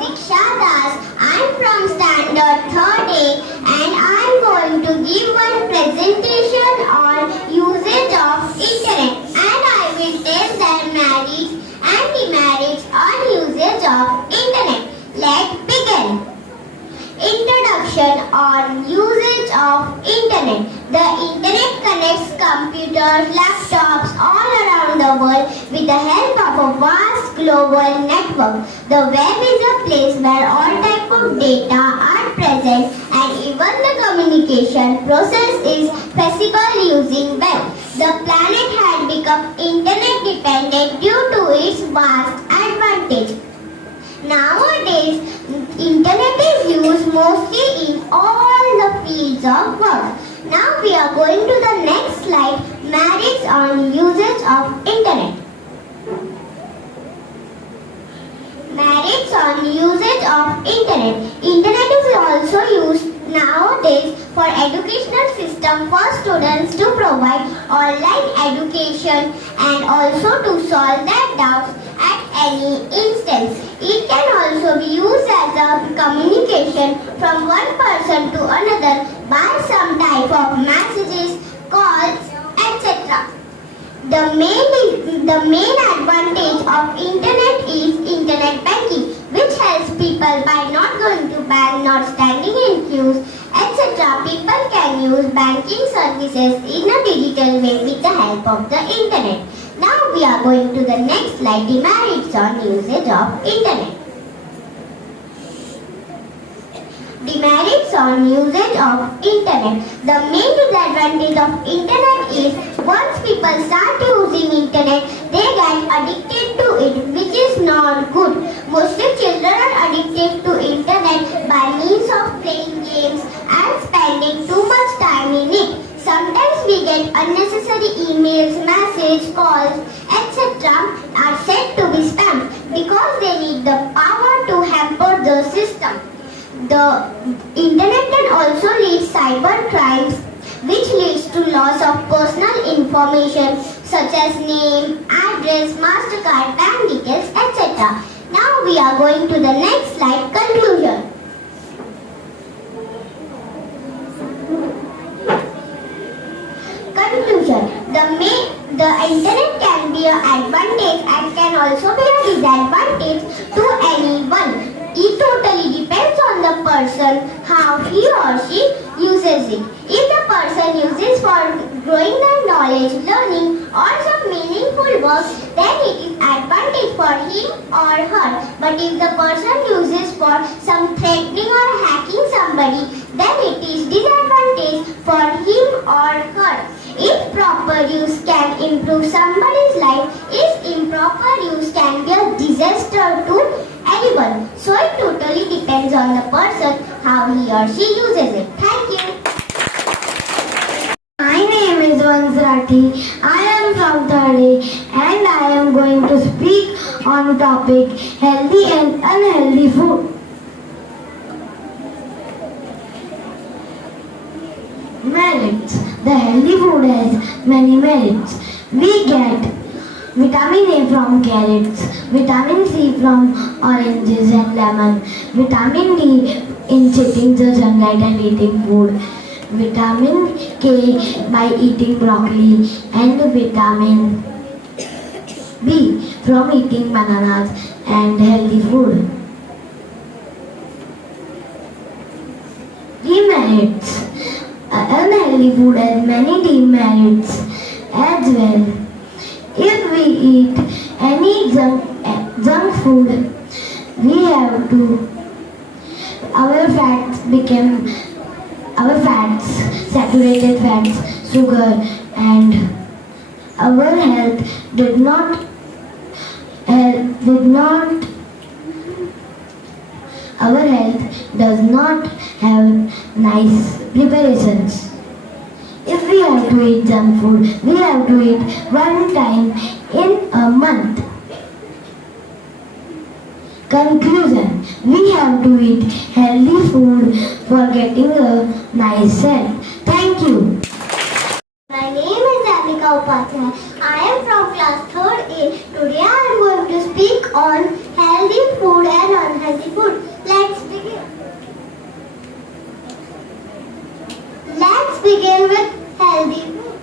Diksha Das. I am from Standard 3rd A and I am going to give one presentation on usage of Internet, and I will tell their merits and demerits on usage of Internet. Let's begin. Introduction on usage of Internet. The Internet connects computers, laptops all around the world with the help of a vast global network. The web is a place where all types of data are present, and even the communication process is feasible using web. The planet had become Internet dependent due to its vast advantage. Nowadays, Internet is used mostly in all the fields of work. Now we are going to the next slide, merits on usage of Internet. Merits on usage of Internet. Internet is also used nowadays for educational system for students to provide online education and also to solve their doubts at any instance. It can also be used as a communication from one person to another by some type of messages, calls, etc. The main advantage of Internet is Internet banking, which helps people by not going to bank, not standing in queues, etc. People can use banking services in a digital way with the help of the Internet. Now we are going to the next slide, demerits on usage of Internet. Demerits on usage of Internet. The main disadvantage of Internet is once people start using Internet, they get addicted to it, which is not good. Mostly children are addicted to Internet by means of playing games and spending too much time in it. Sometimes we get unnecessary emails, messages, calls, etc. are said to be spam because they need the power to hamper the system. The Internet can also lead cyber crimes, which leads to loss of personal information such as name, address, MasterCard, bank details, etc. Now we are going to the next slide, conclusion. Conclusion. The Internet can be an advantage and can also be a disadvantage to anyone. It totally depends on the person how he or she uses it. If the person uses for growing their knowledge, learning or some meaningful work, then it is advantage for him or her. But if the person uses for some threatening or hacking somebody, then it is disadvantage for him or her. If proper use can improve somebody's life, if improper use can be a disaster to anyone. So it totally depends on the person how he or she uses it. Thank you. My name is Vansrati. I am from 3rd A and I am going to speak on topic healthy and unhealthy food. Merits. The healthy food has many merits. We get vitamin A from carrots, vitamin C from oranges and lemon, vitamin D in sitting the sunlight and eating food, vitamin K by eating broccoli, and vitamin B from eating bananas and healthy food. Demerits. Unhealthy food has many demerits as well. If we eat any junk food, we have to, our fats, saturated fats, sugar, and our health our health does not have nice preparations. If we have to eat junk food, we have to eat one time in a month. Conclusion. We have to eat healthy food for getting a nice health. Thank you. My name is Abhika Upadhyay. I am from class 3rd A. Today I am going to speak on healthy food and unhealthy healthy food. Let's begin. Let's begin with healthy food.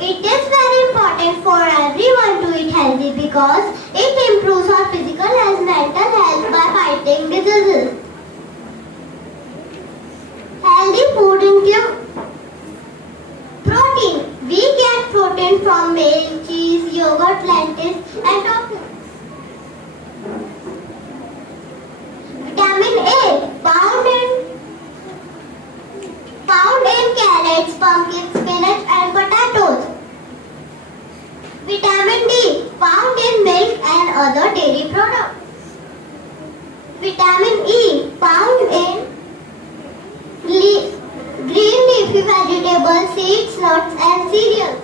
It is very important for everyone to eat healthy because it improves our physical and mental health by fighting diseases. Healthy food includes protein. We get protein from milk, cheese, yogurt, lentils and tofu. Vitamin A found in carrots, pumpkins, spinach and potatoes. Vitamin D found in milk and other dairy products. Vitamin E found in green leafy vegetables, seeds, nuts and cereals.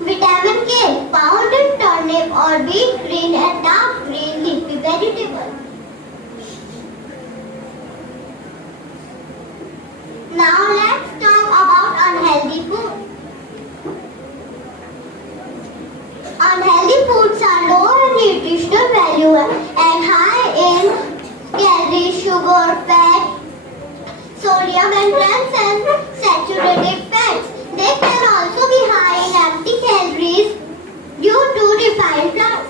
Vitamin K found in turnip or beet, green and dark green leafy vegetables. Now let's talk about unhealthy food. Unhealthy foods are low in nutritional value and high in calories, sugar, fat, sodium and trans and saturated fats. They can also be high in empty calories due to refined flour.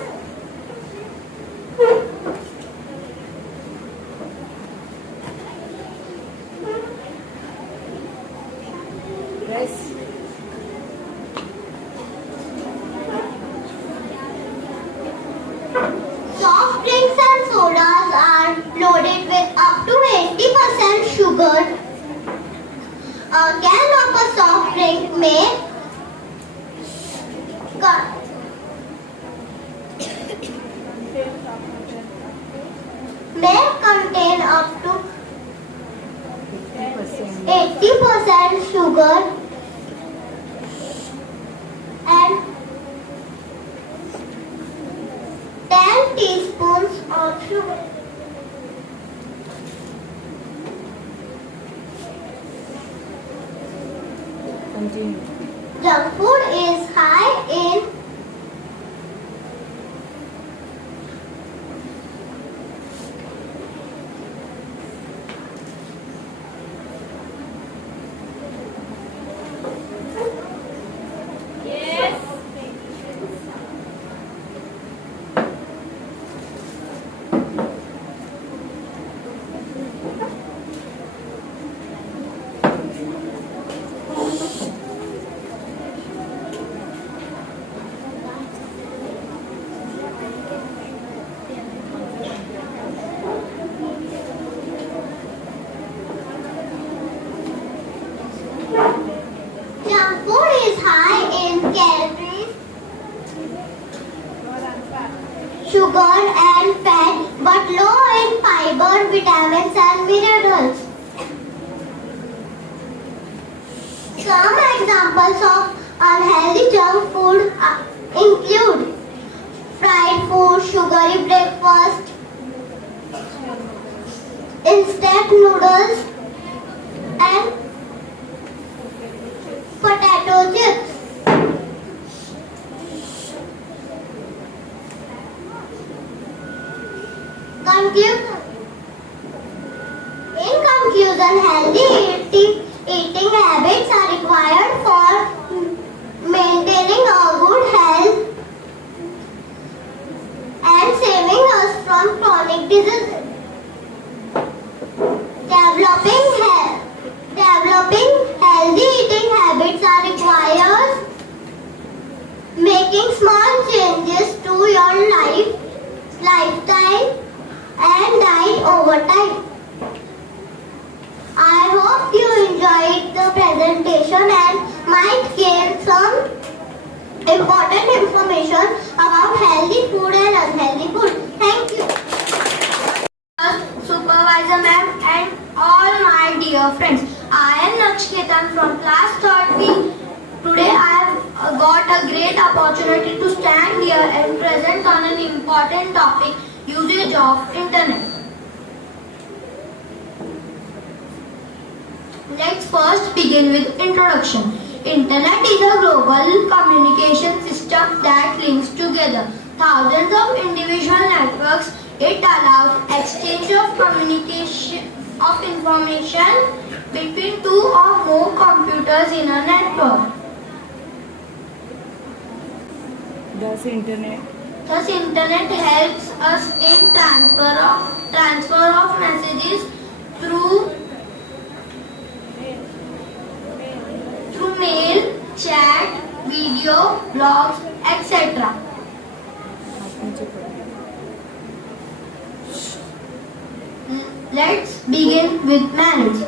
Soft drinks and sodas are loaded with up to 80% sugar. A can of a soft drink may contain up to 80% sugar and 10 teaspoons of sugar. Continue. Junk food is high in Junk food is high in calories, sugar and fat, but low in fiber, vitamins and minerals. Some examples of unhealthy junk food include fried food, sugary breakfast, instant noodles and potato chips. In conclusion, healthy eating habits are required for maintaining a good health and saving us from chronic diseases. Developing healthy eating habits are required. Making small changes to your lifestyle and diet over time. I hope you enjoyed the presentation and might gain some important information about healthy food and unhealthy food. Thank you. Supervisor ma'am and all my dear friends. I am Nakshiketan from class 3rd B. Today I have got a great opportunity to stand here and present on an important topic, usage of internet. Let's first begin with introduction. Internet is a global communication system that links together thousands of individual networks. It allows exchange of communication of information between two or more computers in a network. Thus, internet Thus, internet helps us in transfer of messages through mail, chat, video, blogs, etc. Let's begin with marriage.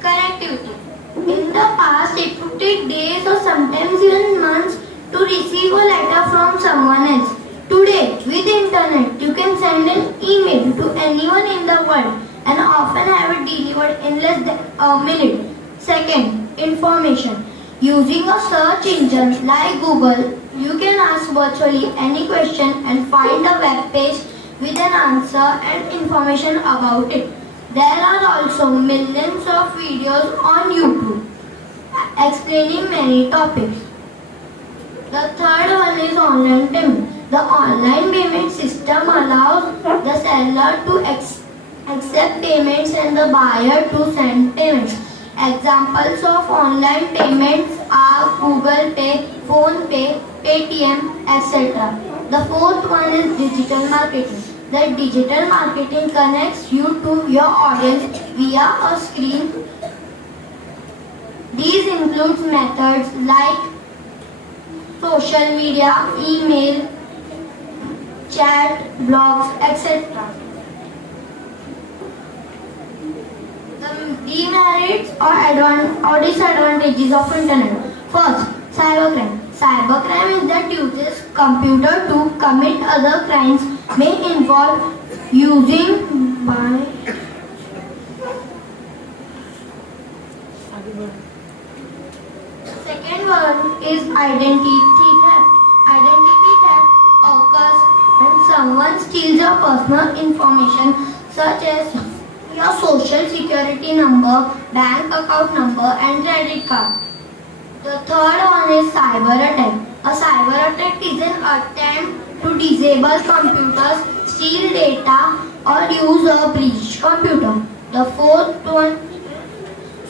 Connectivity. In the past, it would take days or sometimes even months to receive a letter from someone else. Today, with the internet, you can send an email to anyone in the world and often have it delivered in less than a minute. Second, information. Using a search engine like Google, you can ask virtually any question and find a web page with an answer and information about it. There are also millions of videos on YouTube explaining many topics. The third one is online payment. The online payment system allows the seller to accept payments and the buyer to send payments. Examples of online payments are Google Pay, Phone Pay, Paytm, etc. The fourth one is digital marketing. The digital marketing connects you to your audience via a screen. These include methods like social media, email, chat, blogs, etc. The demerits or disadvantages of internet. First, cybercrime. Cybercrime is that uses computer to commit other crimes may involve using by Second one is identity theft. Identity theft occurs when someone steals your personal information such as your social security number, bank account number and credit card. The third one is cyber attack. A cyber attack is an attempt to disable computers, steal data or use a breached computer. The fourth one,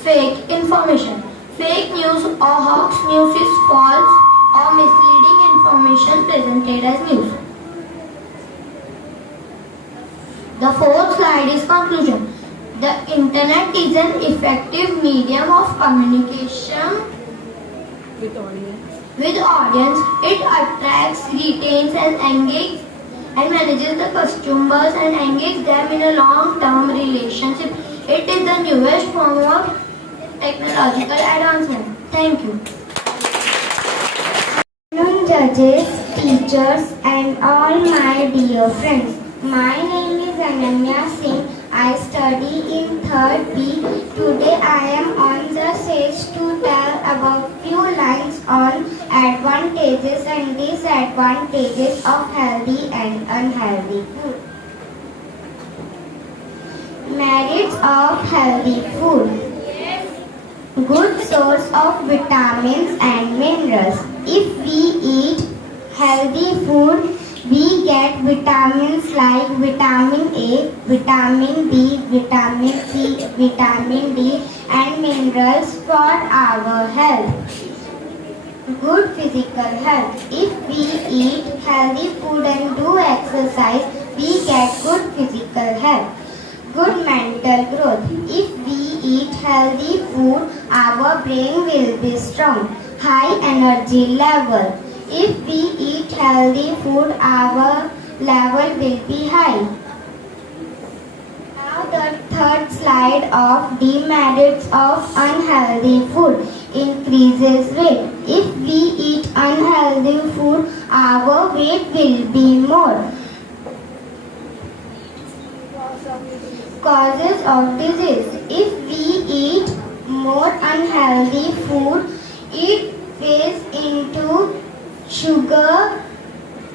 fake information. Fake news or hoax news is false or misleading information presented as news. The fourth slide is conclusion. The internet is an effective medium of communication with audience. It attracts, retains and manages the customers and engages them in a long-term relationship. It is the newest form of technological advancement. Thank you. Good afternoon, judges, teachers, and all my dear friends. My name is Ananya Singh. I study in 3rd B. Today I am on the stage to tell about few lines on advantages and disadvantages of healthy and unhealthy food. Merits of healthy food. Good source of vitamins and minerals. If we eat healthy food, we get vitamins like vitamin A, vitamin B, vitamin C, vitamin D and minerals for our health. Good physical health. If we eat healthy food and do exercise, we get good physical health. Good mental growth. If we eat healthy food, our brain will be strong. High energy level. If we eat healthy food, our level will be high. Now the third slide of demerits of unhealthy food. Increases weight. If we eat unhealthy food, our weight will be more. Causes of disease. If we eat more unhealthy food, it feeds into sugar,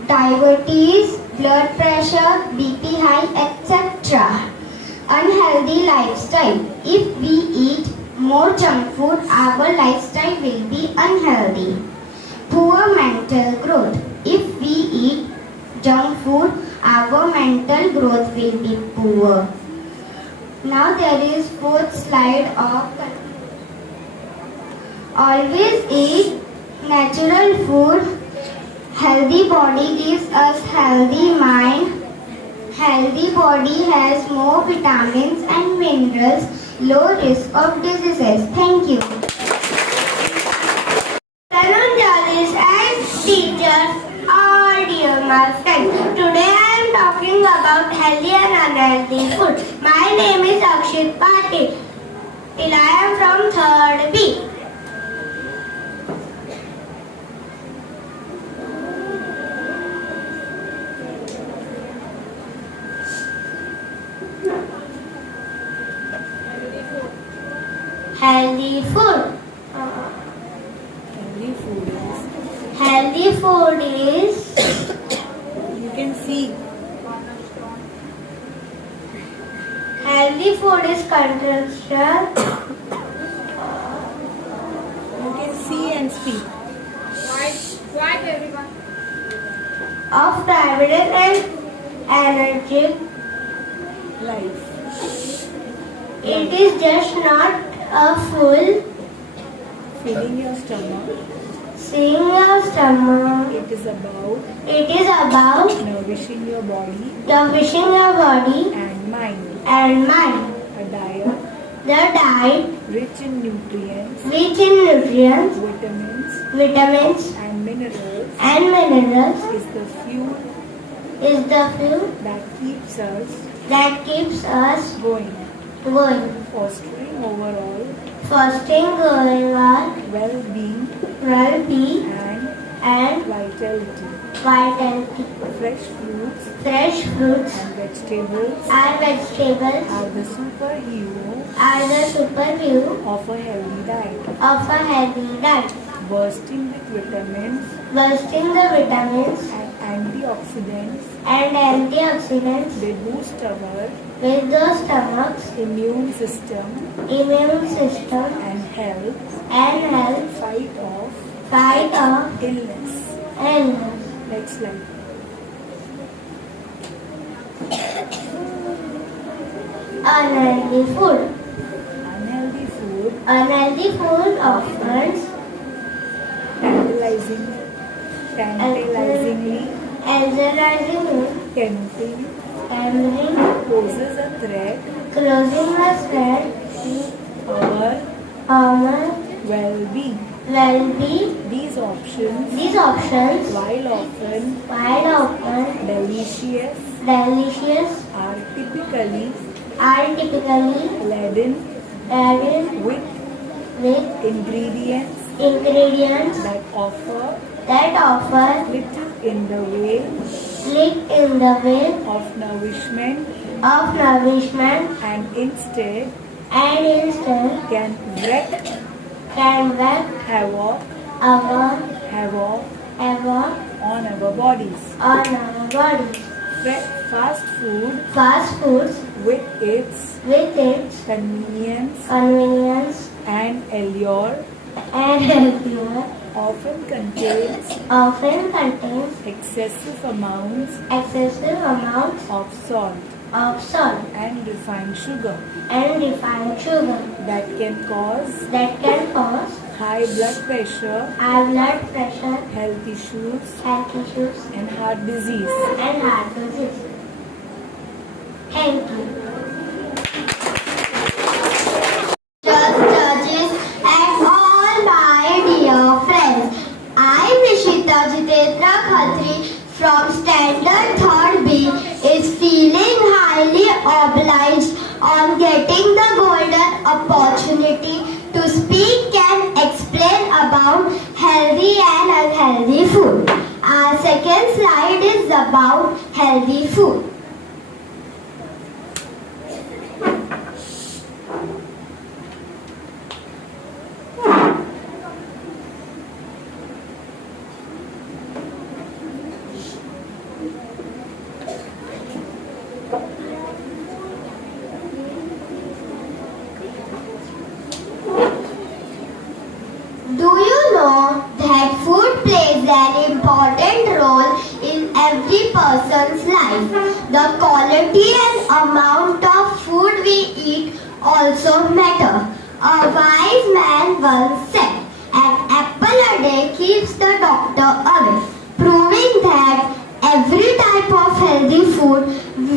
diabetes, blood pressure, BP high, etc. Unhealthy lifestyle. If we eat more junk food, our lifestyle will be unhealthy. Poor mental growth. If we eat junk food, our mental growth will be poor. Now there is fourth slide of always eat natural food. Healthy body gives us healthy mind. Healthy body has more vitamins and minerals, low risk of diseases. Thank you. Hello judges and teachers, all dear my friends. Today I am talking about healthy and unhealthy food. My name is Akshit Patil. I am from 3rd B. Healthy food. Healthy food is Healthy food is you can see. healthy food is consistent You can see and speak. of vibrant and energetic. Life. It is just not a full Filling your stomach. seeing your stomach. It is about It is about nourishing your body nourishing your body and mind. and mind. A diet The diet rich in nutrients, rich in nutrients, vitamins, vitamins and minerals and minerals is the fuel is the fuel that keeps us that keeps us going, going. fostering overall Fasting going on well-being well-being and and vitality. vitality. Fresh fruits Fresh fruits and vegetables and vegetables are the superhero are the superview of a healthy diet, of a healthy diet, bursting with vitamins boosting the vitamins and antioxidants. and antioxidants They boost our with the stomach's immune system immune system and help and help fight off fight off illness. illness. Next slide. Unhealthy food. Unhealthy food, Unhealthy food offers tantalizingly exercising, tempting, gambling, poses a threat closing the thread, our our well-being. well-being. These options, These options, while often while often delicious, are are typically typically laden added with with ingredients ingredients that offer that offer little in the way in the way of nourishment of nourishment and instead and instead can wreak can wreak havoc our ever on our bodies. on our bodies. Fast food Fast foods with its with its convenience convenience and allure and healthier often contains often contains excessive amounts excessive amounts of salt of salt and refined sugar and refined sugar that can cause that can cause high blood pressure, high blood pressure, health issues, health issues, and heart disease. and heart disease. Thank you. Judges and all my dear friends, I Nishita Jitendra Khatri from Standard 3rd B is feeling highly obliged on getting the golden opportunity to speak and explain about healthy and unhealthy food. Our second slide is about healthy food. life. The quality and amount of food we eat also matter. A wise man once said, an apple a day keeps the doctor away, proving that every type of healthy food,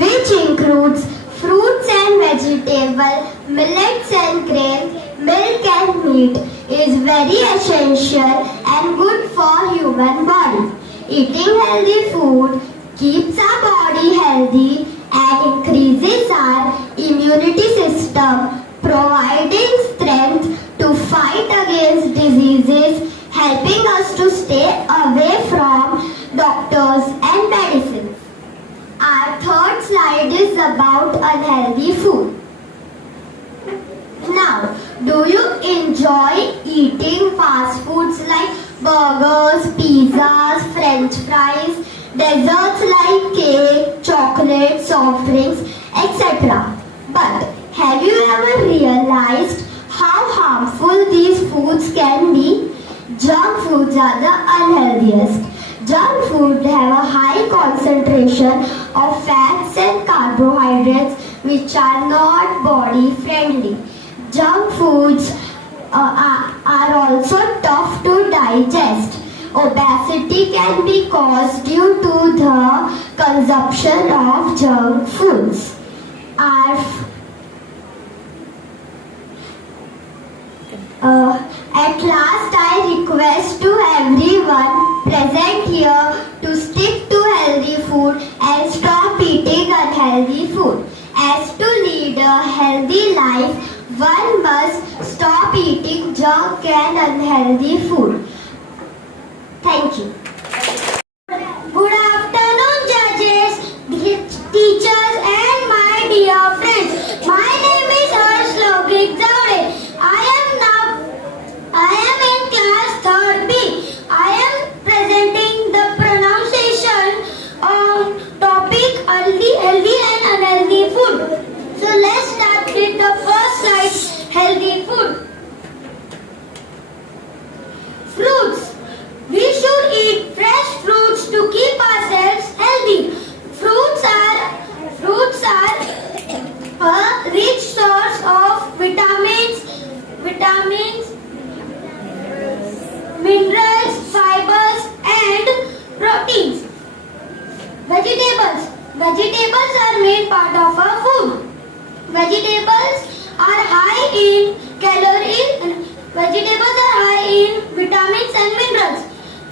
which includes fruits and vegetables, millets and grains, milk and meat, is very essential and good for human body. Eating healthy food keeps our body healthy and increases our immunity system, providing strength to fight against diseases, helping us to stay away from doctors and medicines. Our third slide is about unhealthy food. Now, do you enjoy eating fast foods like burgers, pizzas, french fries, desserts like cake, chocolate, soft drinks, etc.? But have you ever realized how harmful these foods can be? Junk foods are the unhealthiest. Junk food have a high concentration of fats and carbohydrates which are not body friendly. Junk foods are also tough to digest. Obesity can be caused due to the consumption of junk foods. At last, I request to everyone present here to stick to healthy food and stop eating unhealthy food. As to lead a healthy life, one must stop eating junk and unhealthy food. Thank you. Good afternoon, judges, teachers, and my dear friends. My name is Harsh Logik Zawde. I am in class 3rd B. I am presenting the pronunciation on topic healthy and unhealthy food. So let's start with the first slide, healthy food. Fruits. We should eat fresh fruits to keep ourselves healthy. Fruits are a rich source of vitamins, minerals, fibers, and proteins. Vegetables are main part of our food. Vegetables are high in calories. Vegetables are high in vitamins and minerals.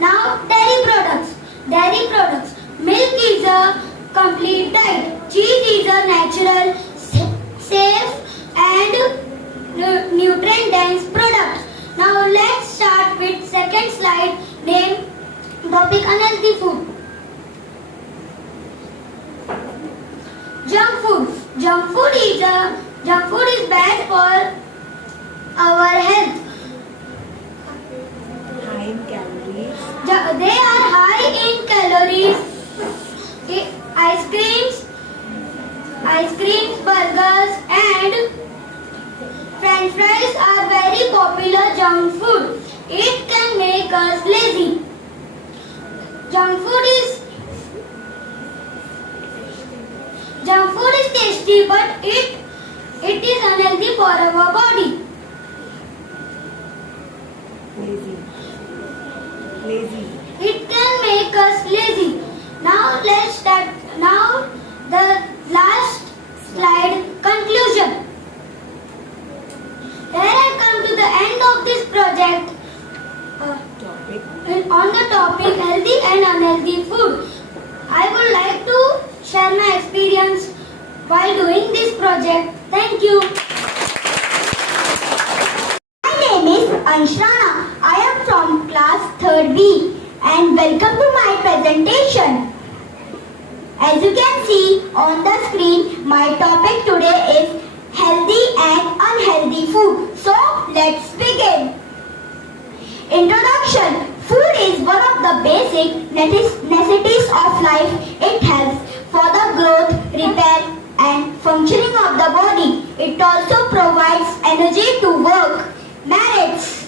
Now, dairy products. Milk is a complete diet. Cheese is a natural, safe, and nutrient-dense product. Now, let's start with second slide, named topic unhealthy food. Junk food. Junk food is bad for our health. High in calories. They are high in calories. Ice creams, burgers, and French fries are very popular junk food. It can make us lazy. Junk food is tasty, but it is unhealthy for our body. Lazy. It can make us lazy. Now let's start. Now the last slide, conclusion. Here I come to the end of this project on the topic healthy and unhealthy food. I would like to share my experience while doing this project. Thank you. My name is Anshrana. I am from class 3rd B and welcome to my presentation. As you can see on the screen, my topic today is healthy and unhealthy food. So let's begin. Introduction. Food is one of the basic necessities of life. It helps for the growth, repair and functioning of the body. It also provides energy to work. Merits.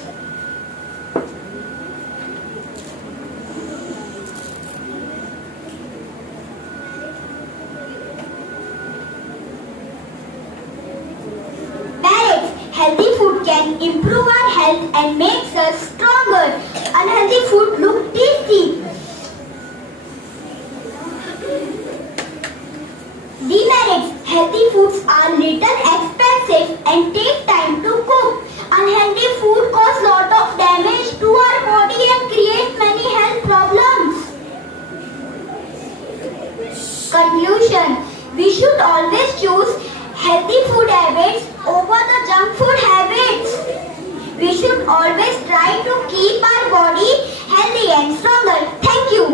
Healthy food can improve our health and makes us stronger. Unhealthy food look tasty. Demerits. Healthy foods are little expensive and take time to cook. Unhealthy food cause lot of damage to our body and create many health problems. Conclusion. We should always choose healthy food habits over the junk food habits. We should always try to keep our body healthy and stronger. Thank you.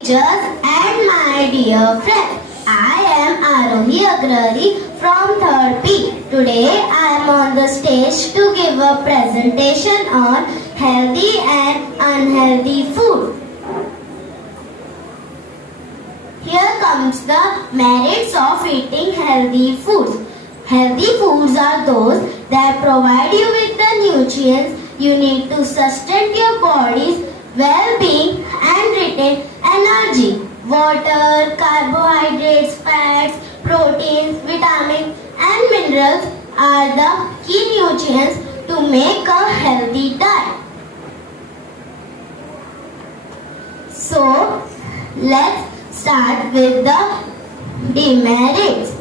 Teachers and my dear friends, I am Arohi Agrari from 3rd P. Today I am on the stage to give a presentation on healthy and unhealthy food. Here comes the merits of eating healthy foods. Healthy foods are those that provide you with the nutrients you need to sustain your body's well-being and retain energy. Water, carbohydrates, fats, proteins, vitamins and minerals are the key nutrients to make a healthy diet. So, let's start with the demerits.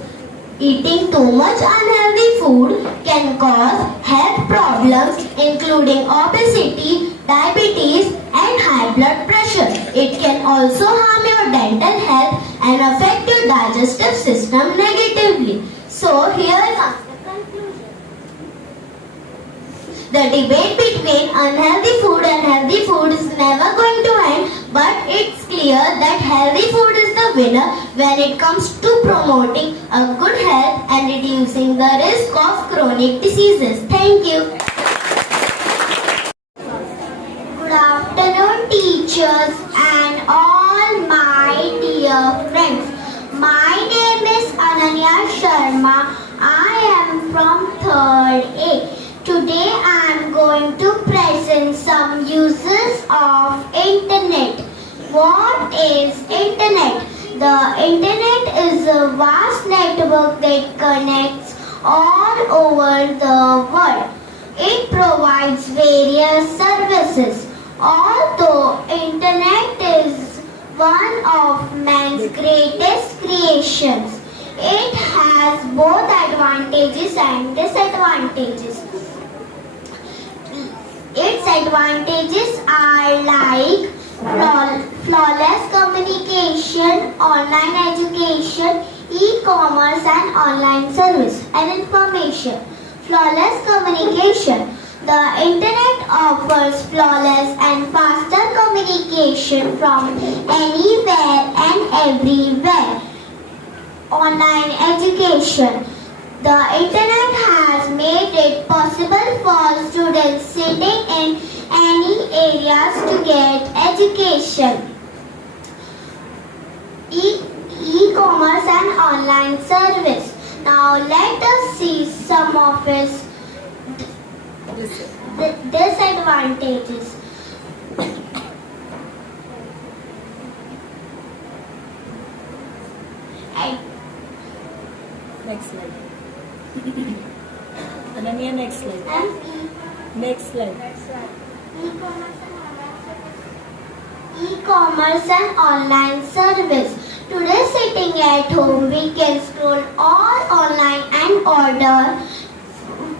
Eating too much unhealthy food can cause health problems including obesity, diabetes and high blood pressure. It can also harm your dental health and affect your digestive system negatively. So here comes the conclusion. The debate between unhealthy food and healthy food is never going to end, but it's clear that healthy food is the winner when it comes to promoting a good health and reducing the risk of chronic diseases. Thank you. Good afternoon, teachers and all my dear friends. My name is Ananya Sharma. I am from 3rd A. Today I am going to present some uses of internet. What is internet? The internet is a vast network that connects all over the world. It provides various services. Although internet is one of man's greatest creations, it has both advantages and disadvantages. Its advantages are like flawless communication, online education, e-commerce and online service and information. Flawless communication. The internet offers flawless and faster communication from anywhere and everywhere. Online education. The internet has made it possible for students sitting in any areas to get education. E-commerce and online service. Now let us see some of its disadvantages. Next slide. Ananya, next slide. Next slide. E-commerce and online service. Today sitting at home we can scroll all online and order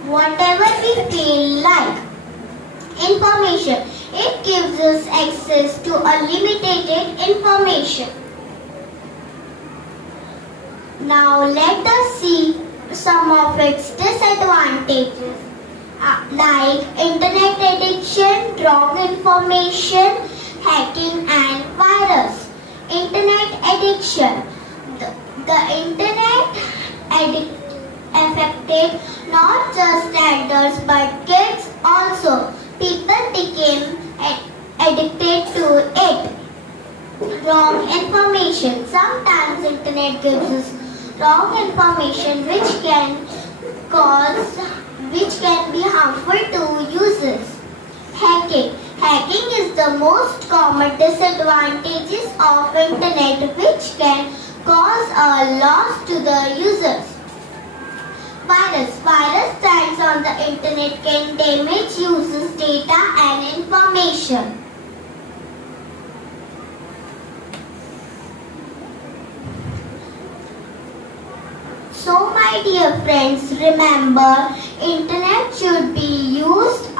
whatever we feel like. Information. It gives us access to unlimited information. Now let us see some of its disadvantages like internet addiction, wrong information, hacking and virus. Internet addiction. The internet affected not just adults but kids also. People became addicted to it. Wrong information. Sometimes internet gives us wrong information which can be harmful to users. Hacking. Hacking is the most common disadvantages of internet which can cause a loss to the users. Virus. Virus threats on the internet can damage users' data and information. So my dear friends, remember, internet should be used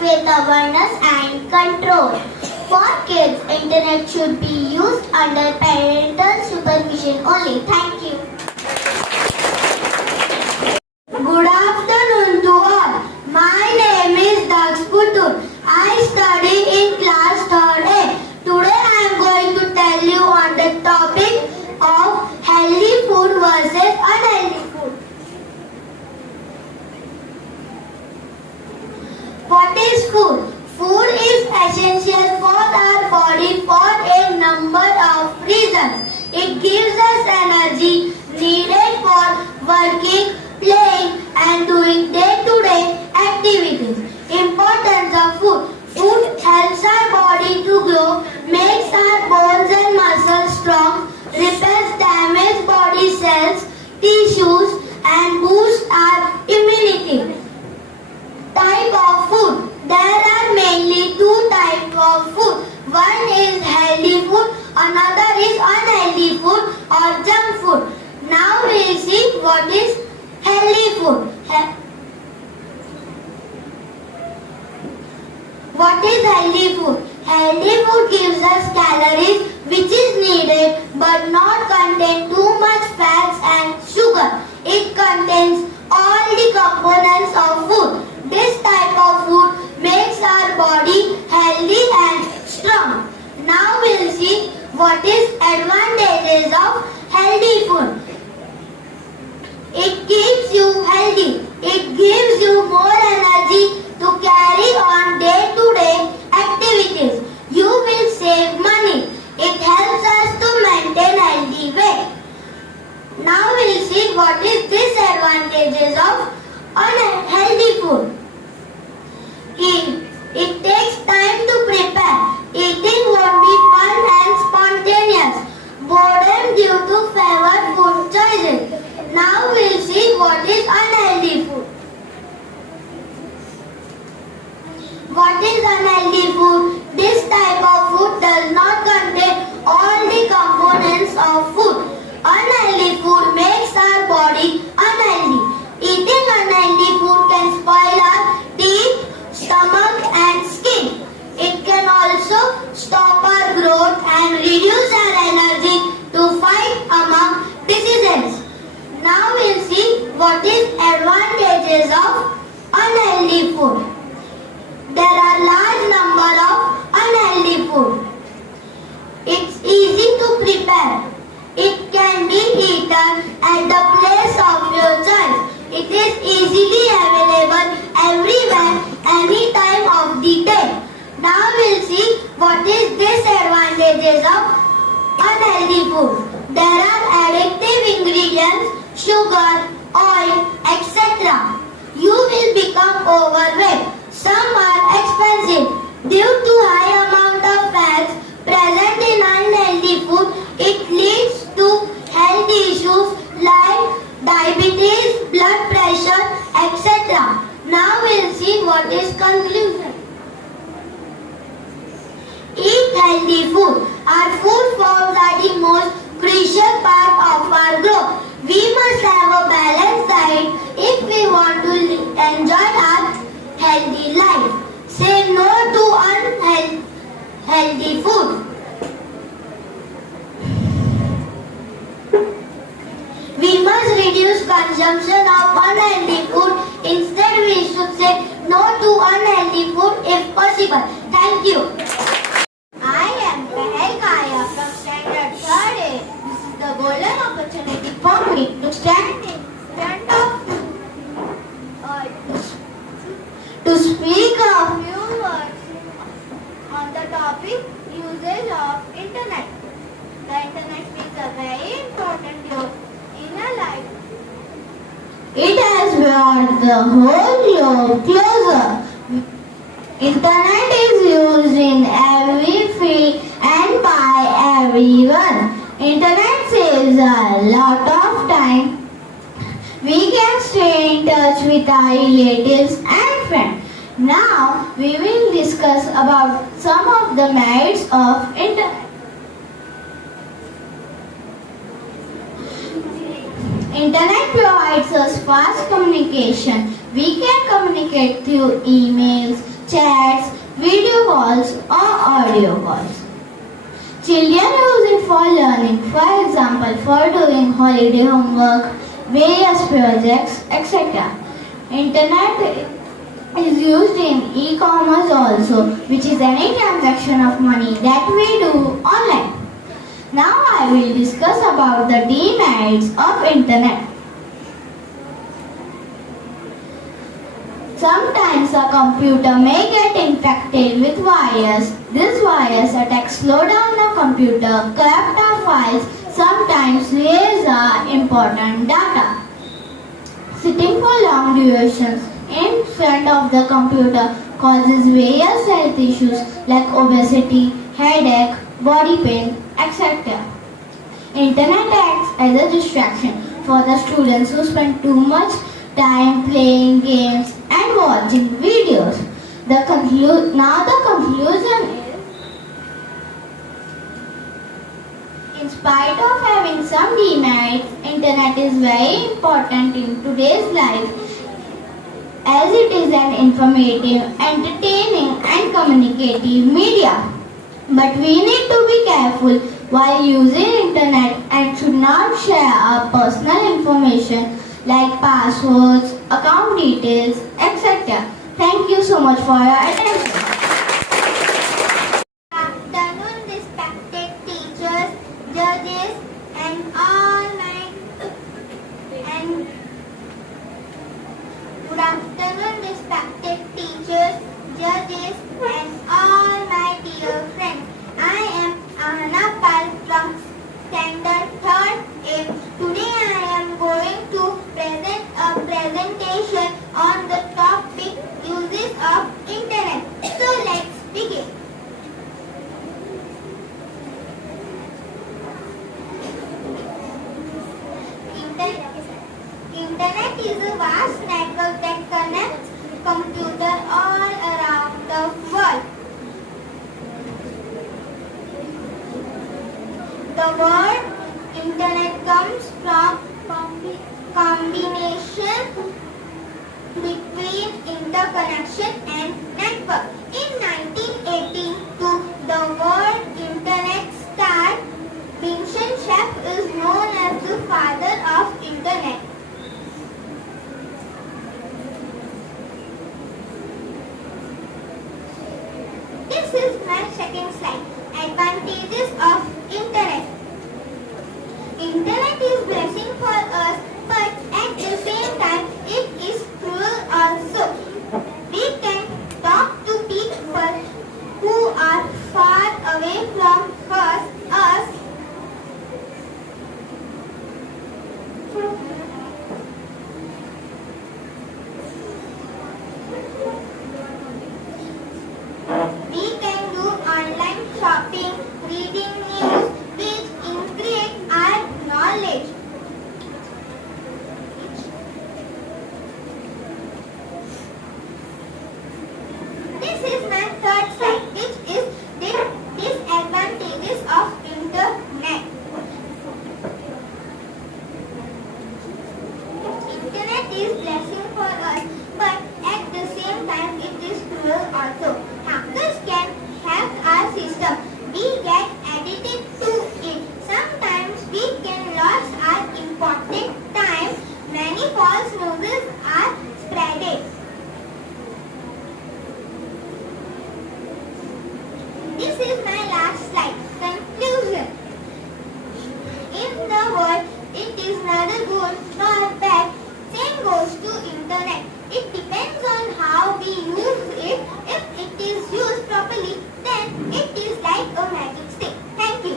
with awareness and control. For kids, internet should be used under parental supervision only. Thank you. Good afternoon to all. My name is Daksh Putur. I study in class 3rd A. Today I am going to tell you on the topic of healthy food versus unhealthy food. What is food? Food is essential for our body for a number of reasons. It gives us energy needed for working, playing and doing day-to-day activities. Importance of food. Food helps our body to grow, makes our bones and muscles strong, repairs damaged body cells, tissues and boosts our immunity. Type of food. There are mainly two types of food. One is healthy food, another is unhealthy food or junk food. Now we will see what is healthy food. What is healthy food? Healthy food gives us calories which is needed but not contain too much fats and sugar. It contains all the components of food. This type of food makes our body healthy and strong. Now we will see what is advantages of healthy food. It keeps you healthy. It gives you more energy to carry on day-to-day activities. You will save money. It helps us to maintain healthy weight. Now we will see what is disadvantages of unhealthy food. It takes time to prepare. Eating won't be fun and spontaneous. Boredom due to favored food choices. Now we will see what is unhealthy food. What is unhealthy food? This type of food does not contain all the components of food. Unhealthy food makes our body unhealthy. Eating unhealthy food can spoil our teeth, stomach and skin. It can also stop our growth and reduce our energy to fight among diseases. Now we will see what is advantages of unhealthy food. There are large number of unhealthy food. It's easy to prepare. It can be eaten at the place of your choice. It is easily available everywhere, any time of the day. Now we'll see what is disadvantages of unhealthy food. There are addictive ingredients, sugar, oil, etc. You will become overweight. Some are expensive. Due to high amount of fats present in unhealthy food, it leads to health issues like diabetes, blood pressure, etc. Now we'll see what is conclusion. Eat healthy food. Our food forms are the most crucial part of our growth. We must have a balanced diet if we want to enjoy our healthy life. Say no to unhealthy food. We must reduce consumption of unhealthy food. Instead, we should say no to unhealthy food if possible. Thank you. I am Pehel Kaya from Standard 3rd A. This is the golden opportunity for me to stand in front of to speak a few words on the topic usage of internet. The internet plays a very important role in our life. It has brought the whole globe closer. Internet is used in every field and by everyone. Internet saves a lot of time. We stay in touch with our relatives and friends. Now we will discuss about some of the merits of internet. Internet provides us fast communication. We can communicate through emails, chats, video calls or audio calls. Children use it for learning, for example, for doing holiday homework, various projects, etc. Internet is used in e-commerce also, which is any transaction of money that we do online. Now I will discuss about the demerits of internet. Sometimes a computer may get infected with virus. This virus attacks slow down the computer, corrupt our files, sometimes erase our important data. Sitting for long durations in front of the computer causes various health issues like obesity, headache, body pain, etc. Internet acts as a distraction for the students who spend too much time playing games and watching videos. Now the conclusion is, in spite of having some demerits, internet is very important in today's life as it is an informative, entertaining and communicative media. But we need to be careful while using internet and should not share our personal information like passwords, account details, etc. Thank you so much for your attention. Good afternoon, respected teachers, judges, and all my good afternoon, respected teachers, judges, and all my dear friends. I am Ahana Pal from Standard 3rd A. Today I am going to present a presentation on the topic uses of internet. So let's begin. Internet is a vast network that connects computers all around the world. The word internet comes from combination between interconnection and network. In 1982, the word internet started. Vincent Cerf is known as the father of internet. This is my second slide. Advantages of internet. Internet is blessing for us, but at the same time it is cruel also. We can talk to people who are far away from us. We can do online shopping, reading news, which increase our knowledge. This is my third slide, which is the disadvantages of internet. Internet is blessing for us, but at the same time it is cruel also. Hackers can hack our system. We get addicted to it. Sometimes we can lose our important time. Many false news are spreaded. This is my last slide. Conclusion. In the world, it is neither good nor bad. Same goes to internet. It depends on how we use it. If it is used properly, then it is like a magic stick. Thank you.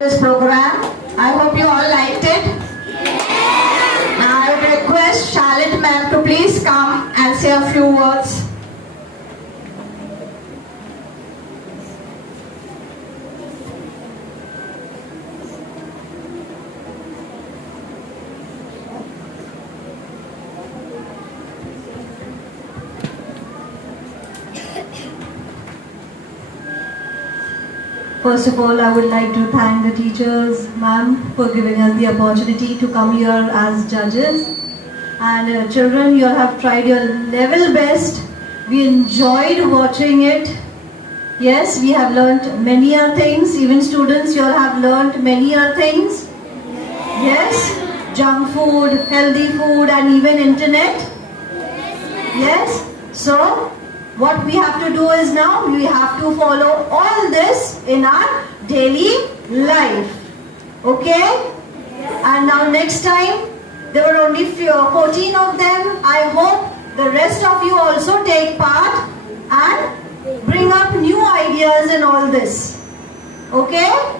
This program. I hope you all liked it. Now I would request Charlotte ma'am to please come and say a few words. First of all, I would like to thank the teachers, ma'am, for giving us the opportunity to come here as judges. And children, you all have tried your level best. We enjoyed watching it. Yes, we have learnt many things. Even students, you all have learnt many things. Yes, junk food, healthy food, and even internet. Yes, so what we have to do is now we have to follow all this in our daily life. Okay? And now next time, there were only 14 of them. I hope the rest of you also take part and bring up new ideas in all this. Okay?